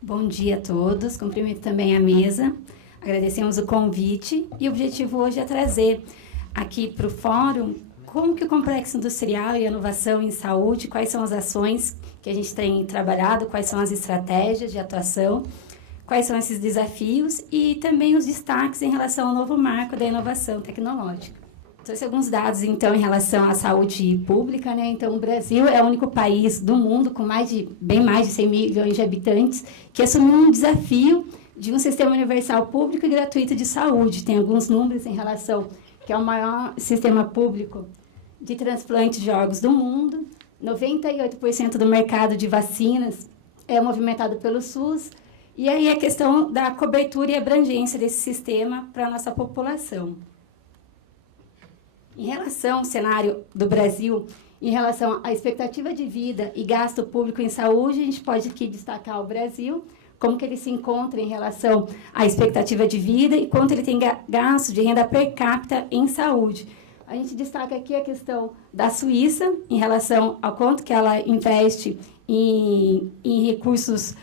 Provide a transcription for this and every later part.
Bom dia a todos, cumprimento também a mesa, agradecemos o convite e o objetivo hoje é trazer aqui para o fórum como que o complexo industrial e a inovação em saúde, quais são as ações que a gente tem trabalhado, quais são as estratégias de atuação, quais são esses desafios e também os destaques em relação ao novo marco da inovação tecnológica. Trouxe alguns dados, então, em relação à saúde pública, né? Então, o Brasil é o único país do mundo com bem mais de 100 milhões de habitantes que assumiu um desafio de um sistema universal público e gratuito de saúde. Tem alguns números em relação que é o maior sistema público de transplante de órgãos do mundo. 98% do mercado de vacinas é movimentado pelo SUS. E aí a questão da cobertura e abrangência desse sistema para a nossa população. Em relação ao cenário do Brasil, em relação à expectativa de vida e gasto público em saúde, a gente pode aqui destacar o Brasil, como que ele se encontra em relação à expectativa de vida e quanto ele tem gasto de renda per capita em saúde. A gente destaca aqui a questão da Suíça, em relação ao quanto que ela investe em recursos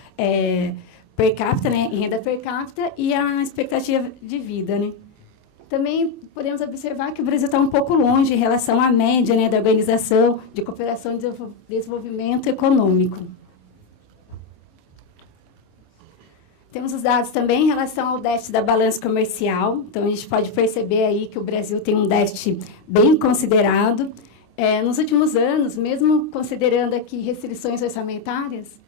per capita, né, em renda per capita, e a expectativa de vida, né. Também podemos observar que o Brasil está um pouco longe em relação à média, né, da Organização de Cooperação e Desenvolvimento Econômico. Temos os dados também em relação ao déficit da balança comercial. Então, a gente pode perceber aí que o Brasil tem um déficit bem considerado. Nos últimos anos, mesmo considerando aqui restrições orçamentárias,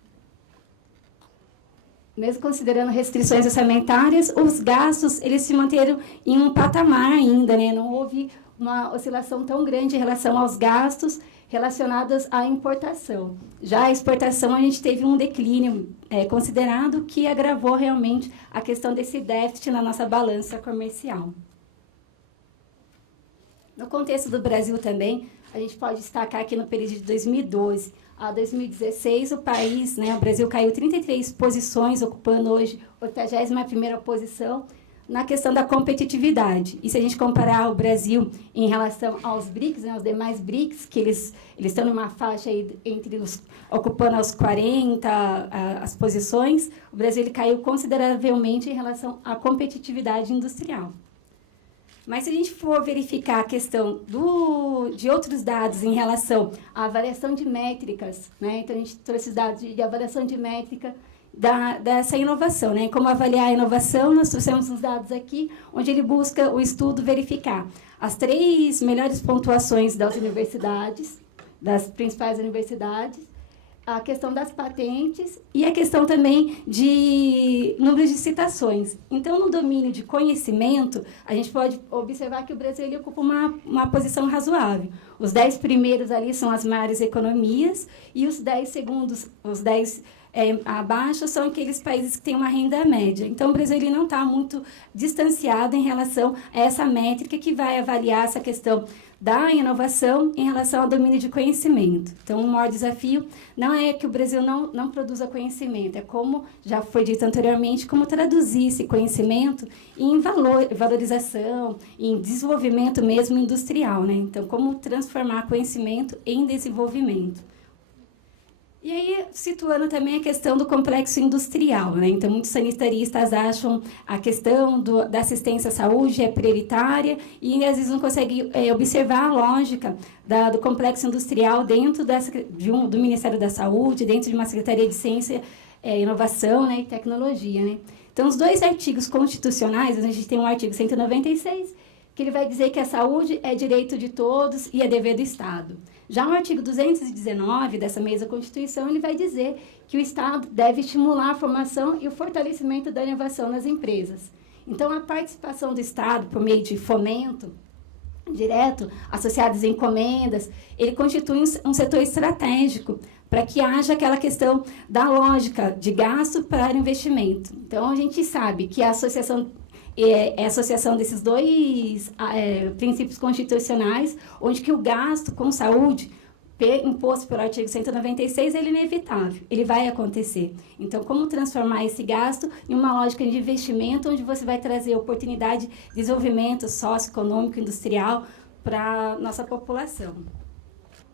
os gastos eles se manteram em um patamar ainda, né? Não houve uma oscilação tão grande em relação aos gastos relacionados à importação. Já a exportação, a gente teve um declínio considerado que agravou realmente a questão desse déficit na nossa balança comercial. No contexto do Brasil também, a gente pode destacar aqui no período de 2012 a 2016, o país, né, o Brasil caiu 33 posições, ocupando hoje a 81ª posição na questão da competitividade. E se a gente comparar o Brasil em relação aos BRICS, né, os demais BRICS, que eles estão numa faixa aí ocupando as 40 as posições, o Brasil ele caiu consideravelmente em relação à competitividade industrial. Mas se a gente for verificar a questão de outros dados em relação à avaliação de métricas, né? Então, a gente trouxe esses dados de avaliação de métrica dessa inovação, né? Como avaliar a inovação, nós trouxemos uns dados aqui, onde ele busca o estudo verificar as 3 melhores pontuações das universidades, das principais universidades, a questão das patentes e a questão também de números de citações. Então, no domínio de conhecimento, a gente pode observar que o Brasil ele ocupa uma posição razoável. Os 10 primeiros ali são as maiores economias e os 10 segundos, os 10 abaixo, são aqueles países que têm uma renda média. Então, o Brasil ele não está muito distanciado em relação a essa métrica que vai avaliar essa questão da inovação em relação ao domínio de conhecimento. Então, o maior desafio não é que o Brasil não produza conhecimento, é como, já foi dito anteriormente, como traduzir esse conhecimento em valorização, em desenvolvimento mesmo industrial, né? Então, como transformar conhecimento em desenvolvimento. E aí, situando também a questão do complexo industrial, né? Então, muitos sanitaristas acham a questão da assistência à saúde é prioritária e, às vezes, não conseguem observar a lógica do complexo industrial dentro do Ministério da Saúde, dentro de uma Secretaria de Ciência, Inovação, né, e Tecnologia, né? Então, os 2 artigos constitucionais, a gente tem um artigo 196, que ele vai dizer que a saúde é direito de todos e é dever do Estado. Já o artigo 219 dessa mesma Constituição, ele vai dizer que o Estado deve estimular a formação e o fortalecimento da inovação nas empresas. Então, a participação do Estado, por meio de fomento direto, associados a encomendas, ele constitui um setor estratégico para que haja aquela questão da lógica de gasto para investimento. Então, a gente sabe que a associação desses 2 princípios constitucionais, onde que o gasto com saúde, imposto pelo artigo 196, ele é inevitável, ele vai acontecer. Então, como transformar esse gasto em uma lógica de investimento, onde você vai trazer oportunidade de desenvolvimento socioeconômico, industrial para a nossa população.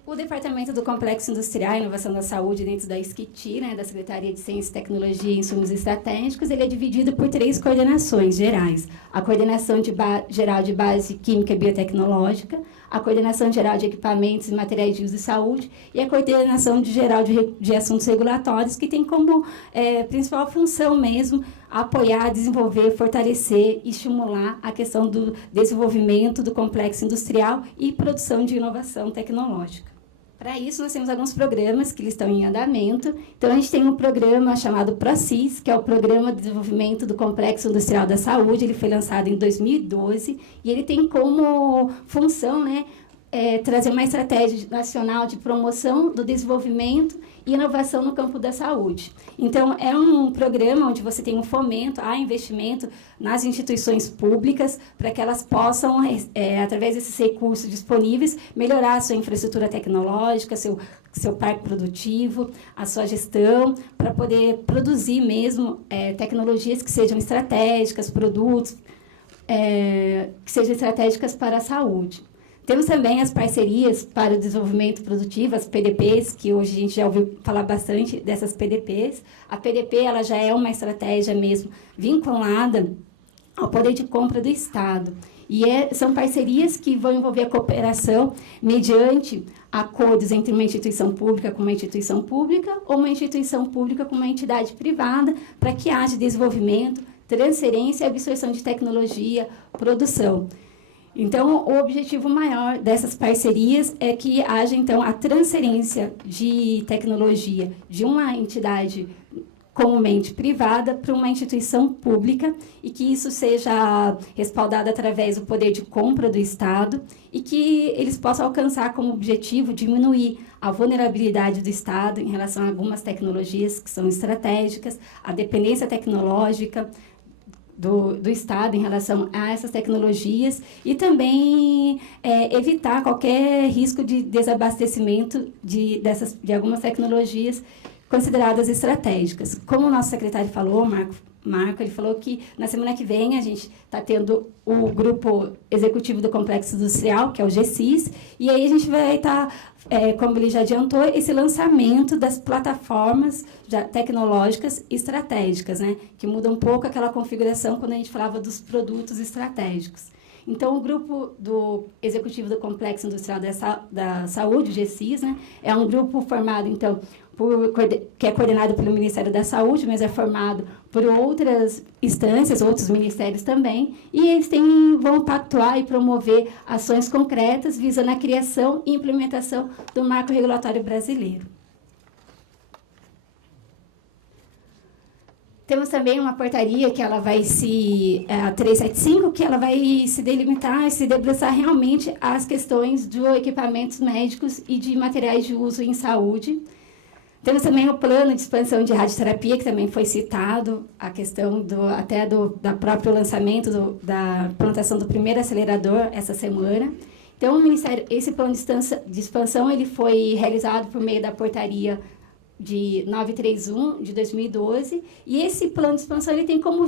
O Departamento do Complexo Industrial e Inovação da Saúde, dentro da SCIT, né, da Secretaria de Ciência, Tecnologia e Insumos Estratégicos, ele é dividido por 3 coordenações gerais. A Coordenação Geral de Base Química e Biotecnológica, a Coordenação Geral de Equipamentos e Materiais de Uso e Saúde e a Coordenação Geral de Assuntos Regulatórios, que tem como principal função mesmo apoiar, desenvolver, fortalecer e estimular a questão do desenvolvimento do complexo industrial e produção de inovação tecnológica. Para isso, nós temos alguns programas que estão em andamento. Então, a gente tem um programa chamado PROCIS, que é o Programa de Desenvolvimento do Complexo Industrial da Saúde. Ele foi lançado em 2012 e ele tem como função, né, trazer uma estratégia nacional de promoção do desenvolvimento e inovação no campo da saúde. Então, é um programa onde você tem um fomento, há investimento nas instituições públicas para que elas possam, através desses recursos disponíveis, melhorar a sua infraestrutura tecnológica, seu parque produtivo, a sua gestão, para poder produzir mesmo tecnologias que sejam estratégicas, produtos que sejam estratégicas para a saúde. Temos também as parcerias para o desenvolvimento produtivo, as PDPs, que hoje a gente já ouviu falar bastante dessas PDPs. A PDP ela já é uma estratégia mesmo vinculada ao poder de compra do Estado. E são parcerias que vão envolver a cooperação mediante acordos entre uma instituição pública com uma instituição pública ou uma instituição pública com uma entidade privada para que haja desenvolvimento, transferência e absorção de tecnologia, produção. Então, o objetivo maior dessas parcerias é que haja, então, a transferência de tecnologia de uma entidade comumente privada para uma instituição pública e que isso seja respaldado através do poder de compra do Estado e que eles possam alcançar como objetivo diminuir a vulnerabilidade do Estado em relação a algumas tecnologias que são estratégicas, a dependência tecnológica do Estado em relação a essas tecnologias e também evitar qualquer risco de desabastecimento de algumas tecnologias consideradas estratégicas. Como o nosso secretário falou, Marco, ele falou que na semana que vem a gente está tendo o grupo executivo do Complexo Industrial, que é o GCIS, e aí a gente vai estar, como ele já adiantou, esse lançamento das plataformas tecnológicas estratégicas, né, que muda um pouco aquela configuração quando a gente falava dos produtos estratégicos. Então, o grupo do executivo do Complexo Industrial da Saúde, o GCIS, né, é um grupo formado, então, que é coordenado pelo Ministério da Saúde, mas é formado por outras instâncias, outros ministérios também, e eles vão pactuar e promover ações concretas visando a criação e implementação do marco regulatório brasileiro. Temos também uma portaria que ela vai a 375, que ela vai se delimitar, se debruçar realmente as questões de equipamentos médicos e de materiais de uso em saúde. Temos também o plano de expansão de radioterapia, que também foi citado, a questão do próprio lançamento da implantação do primeiro acelerador essa semana. Então, esse plano de expansão ele foi realizado por meio da portaria de 931 de 2012, e esse plano de expansão ele tem como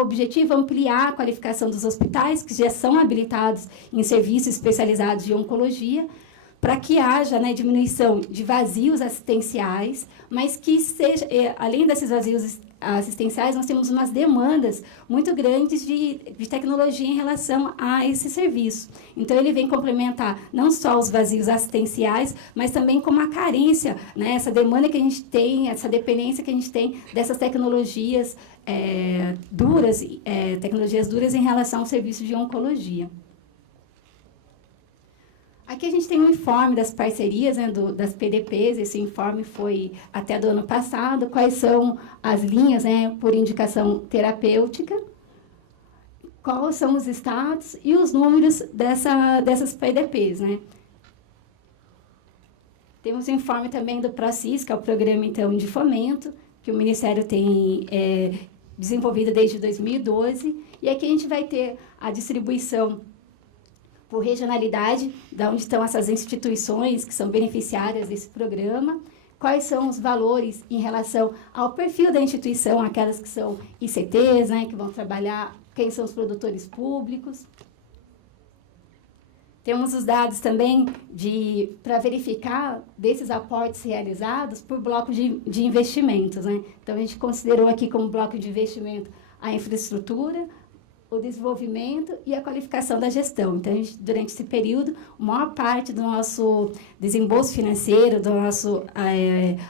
objetivo ampliar a qualificação dos hospitais que já são habilitados em serviços especializados de oncologia, para que haja, né, diminuição de vazios assistenciais, mas que seja, além desses vazios assistenciais, nós temos umas demandas muito grandes de tecnologia em relação a esse serviço. Então, ele vem complementar não só os vazios assistenciais, mas também com a carência, né, essa demanda que a gente tem, essa dependência que a gente tem dessas tecnologias duras em relação ao serviço de oncologia. Aqui a gente tem um informe das parcerias, né, das PDPs. Esse informe foi até do ano passado. Quais são as linhas, né, por indicação terapêutica, quais são os status e os números dessas PDPs, né? Temos o informe também do PROCIS, que é o Programa então, de Fomento, que o Ministério tem desenvolvido desde 2012. E aqui a gente vai ter a distribuição por regionalidade, de onde estão essas instituições que são beneficiárias desse programa, quais são os valores em relação ao perfil da instituição, aquelas que são ICTs, né, que vão trabalhar, quem são os produtores públicos. Temos os dados também para verificar desses aportes realizados por bloco de investimentos, né? Então, a gente considerou aqui como bloco de investimento a infraestrutura, o desenvolvimento e a qualificação da gestão. Então, durante esse período, a maior parte do nosso desembolso financeiro, da nossa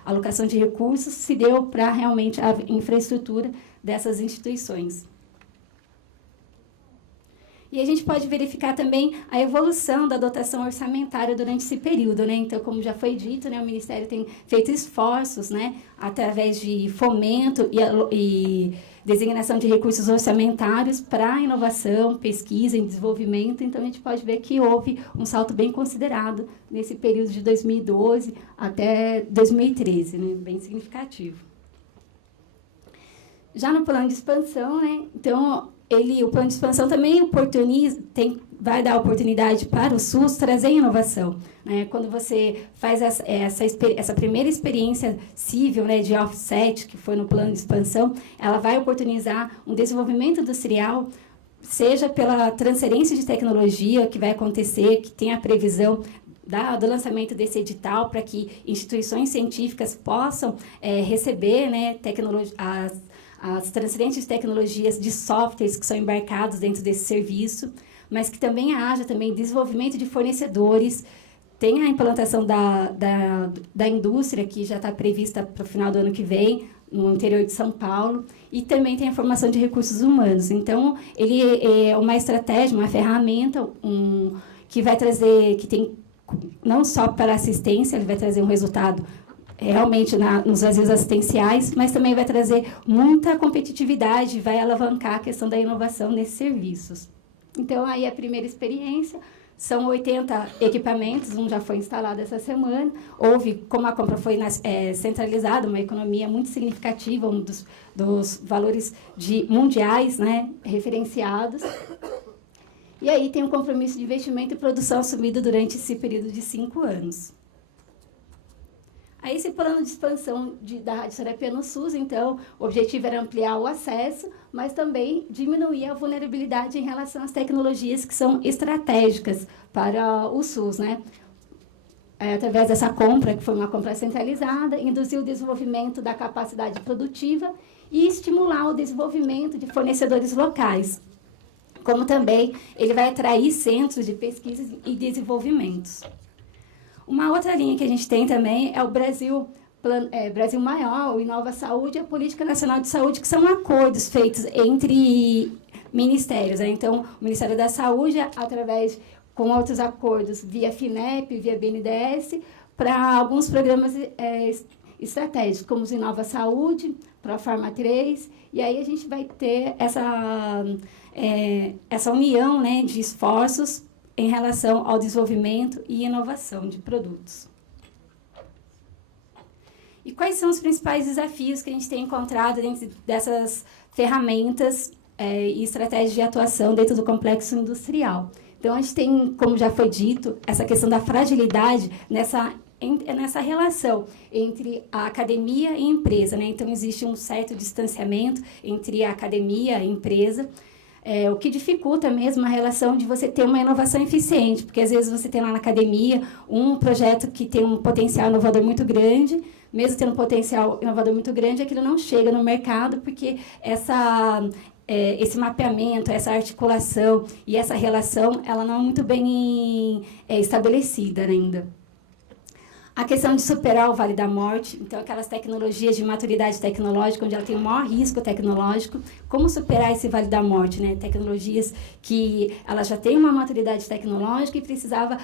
alocação de recursos, se deu para realmente a infraestrutura dessas instituições. E a gente pode verificar também a evolução da dotação orçamentária durante esse período, né? Então, como já foi dito, né, o Ministério tem feito esforços, né, através de fomento e designação de recursos orçamentários para inovação, pesquisa e desenvolvimento. Então, a gente pode ver que houve um salto bem considerado nesse período de 2012 até 2013, né, bem significativo. Já no plano de expansão, né, então, o plano de expansão também vai dar oportunidade para o SUS trazer inovação, né? Quando você faz essa primeira experiência civil, né, de offset, que foi no plano de expansão, ela vai oportunizar um desenvolvimento industrial, seja pela transferência de tecnologia que vai acontecer, que tem a previsão do lançamento desse edital para que instituições científicas possam receber, né, as transferências de tecnologias de softwares que são embarcados dentro desse serviço, mas que também haja desenvolvimento de fornecedores, tem a implantação da indústria, que já está prevista para o final do ano que vem, no interior de São Paulo, e também tem a formação de recursos humanos. Então, ele é uma estratégia, uma ferramenta que vai trazer, que tem não só para assistência, ele vai trazer um resultado realmente nos vazios assistenciais, mas também vai trazer muita competitividade, vai alavancar a questão da inovação nesses serviços. Então, aí a primeira experiência, são 80 equipamentos, um já foi instalado essa semana. Houve, como a compra foi centralizada, uma economia muito significativa, um dos valores mundiais, né, referenciados. E aí tem um compromisso de investimento e produção assumido durante esse período de 5 anos. Aí, esse plano de expansão da radioterapia no SUS, então, o objetivo era ampliar o acesso, mas também diminuir a vulnerabilidade em relação às tecnologias que são estratégicas para o SUS, né? Através dessa compra, que foi uma compra centralizada, induzir o desenvolvimento da capacidade produtiva e estimular o desenvolvimento de fornecedores locais. Como também ele vai atrair centros de pesquisa e desenvolvimentos. Uma outra linha que a gente tem também é o Brasil Maior, o Inova Saúde e a Política Nacional de Saúde, que são acordos feitos entre ministérios, né? Então, o Ministério da Saúde, com outros acordos via FINEP, via BNDES, para alguns programas estratégicos, como os Inova Saúde, Profarma 3, e aí a gente vai ter essa união, né, de esforços em relação ao desenvolvimento e inovação de produtos. E quais são os principais desafios que a gente tem encontrado dentro dessas ferramentas e estratégias de atuação dentro do complexo industrial? Então, a gente tem, como já foi dito, essa questão da fragilidade nessa relação entre a academia e a empresa, né? Então, existe um certo distanciamento entre a academia e a empresa, o que dificulta mesmo a relação de você ter uma inovação eficiente, porque às vezes você tem lá na academia um projeto que tem um potencial inovador muito grande, mesmo tendo um potencial inovador muito grande, aquilo não chega no mercado, porque esse mapeamento, essa articulação e essa relação, ela não é muito bem estabelecida ainda. A questão de superar o Vale da Morte, então, aquelas tecnologias de maturidade tecnológica, onde ela tem o maior risco tecnológico, como superar esse Vale da Morte, né? Tecnologias que ela já tem uma maturidade tecnológica e precisava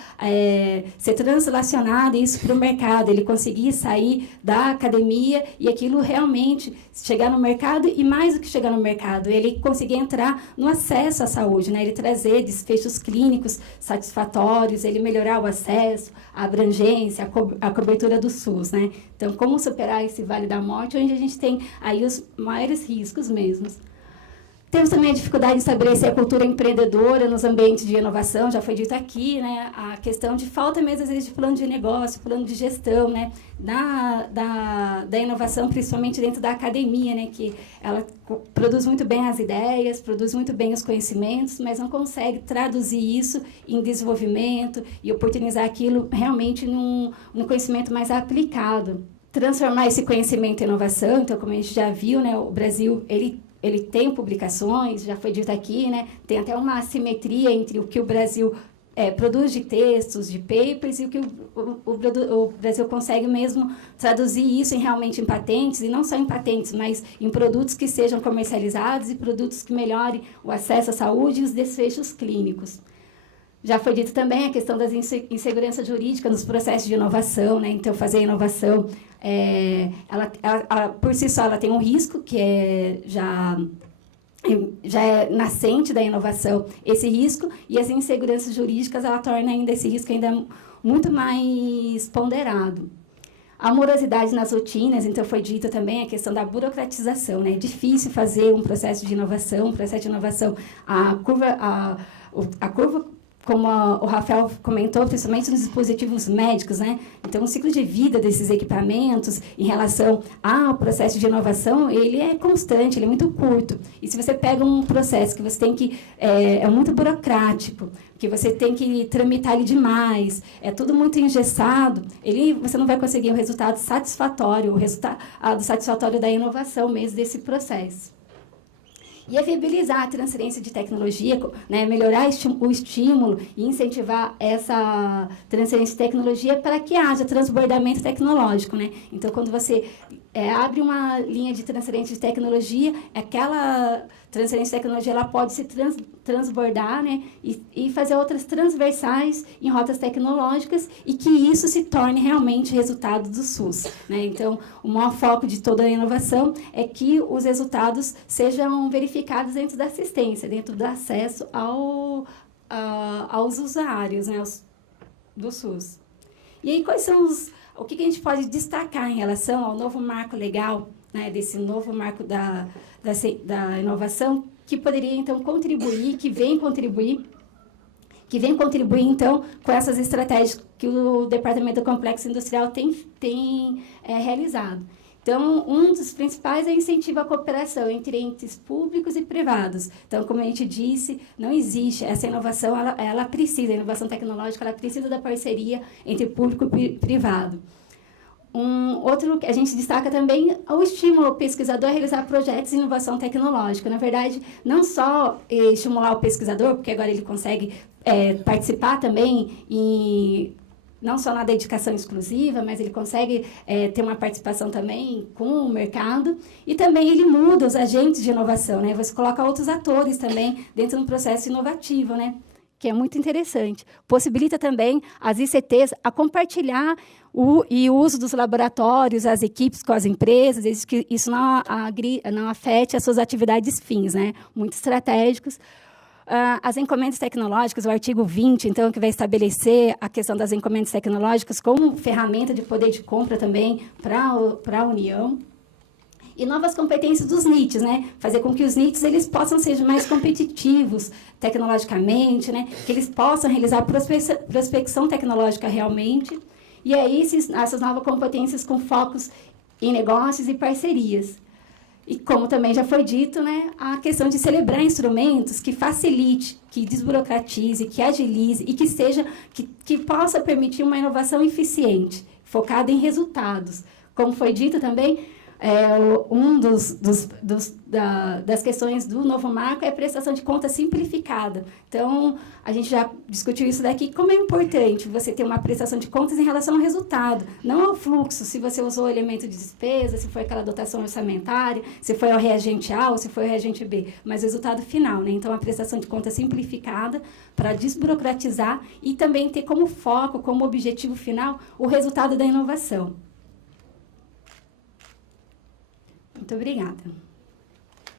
ser translacionada isso para o mercado, ele conseguir sair da academia e aquilo realmente chegar no mercado e mais do que chegar no mercado, ele conseguir entrar no acesso à saúde, né? Ele trazer desfechos clínicos satisfatórios, ele melhorar o acesso, a abrangência, a cobertura do SUS, né? Então, como superar esse Vale da Morte, onde a gente tem aí os maiores riscos mesmos. Temos também a dificuldade em estabelecer a cultura empreendedora nos ambientes de inovação, já foi dito aqui, né? A questão de falta mesmo, às vezes, de plano de negócio, plano de gestão, né? Da inovação, principalmente dentro da academia, né? Que ela produz muito bem as ideias, produz muito bem os conhecimentos, mas não consegue traduzir isso em desenvolvimento e oportunizar aquilo realmente num conhecimento mais aplicado. Transformar esse conhecimento em inovação, então, como a gente já viu, né? O Brasil, ele tem publicações, já foi dito aqui, né? Tem até uma assimetria entre o que o Brasil produz de textos, de papers, e o que o Brasil consegue mesmo traduzir isso realmente em patentes, e não só em patentes, mas em produtos que sejam comercializados e produtos que melhorem o acesso à saúde e os desfechos clínicos. Já foi dito também a questão das inseguranças jurídicas nos processos de inovação, né? Então, fazer a inovação, ela, por si só, ela tem um risco, que já é nascente da inovação, esse risco, e as inseguranças jurídicas, ela torna ainda esse risco ainda muito mais ponderado. A morosidade nas rotinas, então foi dito também a questão da burocratização, né? É difícil fazer um processo de inovação, a curva, como o Rafael comentou, principalmente nos dispositivos médicos, né? Então, o ciclo de vida desses equipamentos em relação ao processo de inovação, ele é constante, ele é muito curto. E se você pega um processo que você tem que... é muito burocrático, que você tem que tramitar ele demais, é tudo muito engessado, você não vai conseguir o resultado satisfatório, o resultado satisfatório da inovação mesmo desse processo. E viabilizar a transferência de tecnologia, né, melhorar o estímulo e incentivar essa transferência de tecnologia para que haja transbordamento tecnológico, né? Então, quando você abre uma linha de transferência de tecnologia, aquela transferência de tecnologia ela pode se transbordar, né, e fazer outras transversais em rotas tecnológicas e que isso se torne realmente resultado do SUS, né? Então, o maior foco de toda a inovação é que os resultados sejam verificados dentro da assistência, dentro do acesso aos usuários, né, do SUS. E aí, o que a gente pode destacar em relação ao novo marco legal, né, desse novo marco da inovação, que poderia, então, contribuir, que vem contribuir, então, com essas estratégias que o Departamento do Complexo Industrial tem realizado. Então, um dos principais é o incentivo à cooperação entre entes públicos e privados. Então, como a gente disse, não existe essa inovação, a inovação tecnológica, ela precisa da parceria entre público e privado. Outro que a gente destaca também é o estímulo ao pesquisador a realizar projetos de inovação tecnológica. Na verdade, não só estimular o pesquisador, porque agora ele consegue participar também não só na dedicação exclusiva, mas ele consegue ter uma participação também com o mercado, e também ele muda os agentes de inovação, né? Você coloca outros atores também dentro do processo inovativo, né? Que é muito interessante. Possibilita também as ICTs a compartilhar o uso dos laboratórios, as equipes com as empresas, desde que isso não afete as suas atividades fins, né? Muito estratégicos. As encomendas tecnológicas, o artigo 20, então, que vai estabelecer a questão das encomendas tecnológicas como ferramenta de poder de compra também para a União. E novas competências dos NITs, né? Fazer com que os NITs eles possam ser mais competitivos tecnologicamente, né? Que eles possam realizar prospecção tecnológica realmente. E aí, essas novas competências com focos em negócios e parcerias. E como também já foi dito, né, a questão de celebrar instrumentos que facilite, que desburocratize, que agilize e que possa permitir uma inovação eficiente, focada em resultados. Como foi dito também, das questões do novo marco é a prestação de conta simplificada. Então, a gente já discutiu isso daqui, como é importante você ter uma prestação de contas em relação ao resultado, não ao fluxo, se você usou o elemento de despesa, se foi aquela dotação orçamentária, se foi o reagente A ou se foi o reagente B, mas o resultado final, né? Então, a prestação de conta simplificada para desburocratizar e também ter como foco, como objetivo final, o resultado da inovação. Muito obrigada.